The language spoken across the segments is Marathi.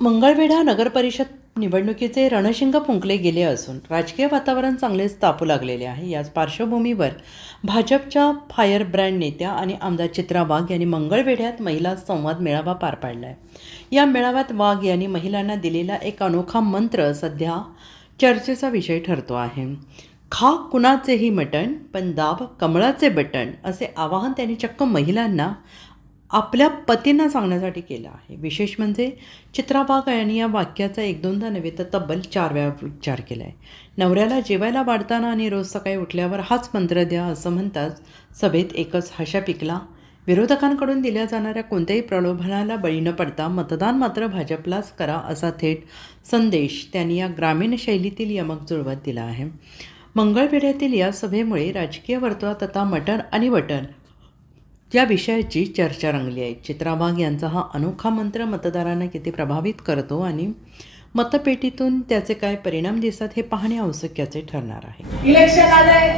मंगळवेढा नगरपरिषद निवडणुकीचे रणशिंग फुंकले गेले असून राजकीय वातावरण चांगलेच तापू लागलेले आहे। याच पार्श्वभूमीवर भाजपच्या फायर ब्रँड नेत्या आणि आमदार चित्रा वाघ यांनी मंगळवेढ्यात महिला संवाद मेळावा पार पाडला आहे। या मेळाव्यात वाघ यांनी महिलांना दिलेला एक अनोखा मंत्र सध्या चर्चेचा विषय ठरतो आहे। खा कुणाचेही मटण पण दाब कमळाचे बटण असे आवाहन त्यांनी चक्क महिलांना आपल्या पतींना सांगण्यासाठी केलं आहे। विशेष म्हणजे चित्रा वाघ यांनी या वाक्याचा एक दोनदा नव्हे तर तब्बल 4 वेळा उच्चार केला आहे। नवऱ्याला जेवायला वाढताना आणि रोज सकाळी उठल्यावर हाच मंत्र द्या असं म्हणताच सभेत एकच हशा पिकला। विरोधकांकडून दिल्या जाणाऱ्या कोणत्याही प्रलोभनाला बळी न पडता मतदान मात्र भाजपलाच करा असा थेट संदेश त्यांनी या ग्रामीण शैलीतील यमक जुळवत दिला आहे। मंगळवेढ्यातील या सभेमुळे राजकीय वर्तुळात आता मटण आणि वटण या विषयाची चर्चा रंगली आहे। चित्रा वाघ यांचा हा अनोखा मंत्र मतदारांना किती प्रभावित करतो आणि मतपेटीतून त्याचे काय परिणाम दिसतात हे पाहणे औत्सुक्याचे ठरणार आहे। इलेक्शन आलंय,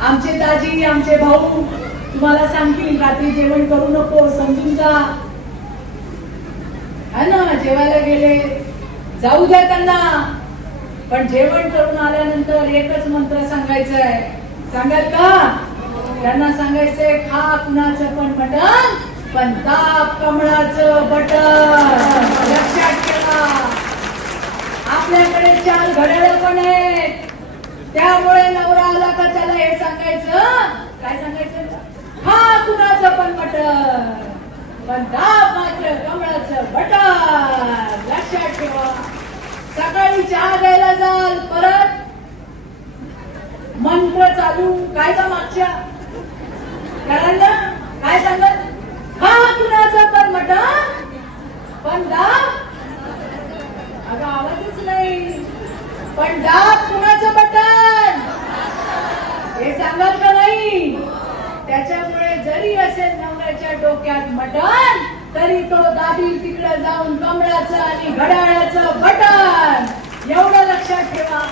आमचे दाजी आमचे भाऊ तुम्हाला सांगतील रात्री जेवण करू नको, समजून जा, है ना। जेवायला गेले जाऊ द्या त्यांना, पण जेवण करून आल्यानंतर एकच मंत्र सांगायचं आहे। सांगाल का? त्यांना सांगायचंय खा कुणाचं पण मटण पण दाब कमळाचं बटन। लक्षात ठेवा, आपल्याकडे 4 घड्याळ पण आहेत, त्यामुळे नवरा आला का त्याला हे सांगायचं, काय सांगायचं? खा कुणाचं पण मटण पण दाब मात्र कमळाचं बटन। लक्षात ठेवा, सकाळी चहा द्यायला जाल परत मंत्र चालू काय का मागच्या करायला काय सांगत? खा कुणाचं पण मटण पण दाब, अगं आवाजच नाही, पण दाब कुणाचं बटन हे सांगाल का नाही? त्याच्यामुळे जरी असेल नवऱ्याच्या डोक्यात मटण तरी तो दाबी तिकडे जाऊन कमळाचं आणि घड्याळाचं बटन, एवढं लक्षात ठेवा।